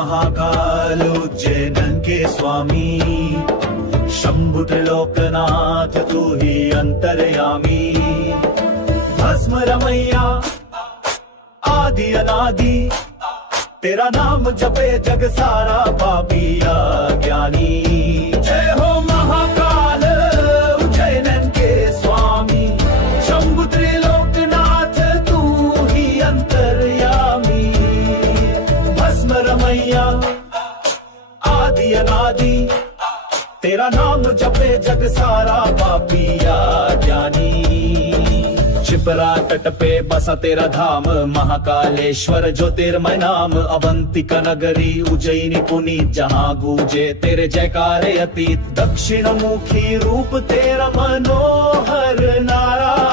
महाकाल उज्जैन के स्वामी, शंभु त्रिलोकनाथ तू ही अंतर्यामी। भस्म रमैया आदि अनादि, तेरा नाम जपे जग सारा पापिया ज्ञानी। जय हो महाकाल उज्जैन के स्वामी, शंभु त्रिलोकनाथ तू ही अंतर्यामी। भस्म रमैया आदि अनादि, तेरा नाम जपे जग सारा पापिया ज्ञानी। शिप्रा तट पे बसा तेरा धाम, महाकालेश्वर ज्योतिर्मय नाम। अवंतिका नगरी उज्जैनी पुनी, जहाँ गूंजे तेरे जयकारे अतीत। दक्षिण मुखी रूप तेरा मनोहर नारायण।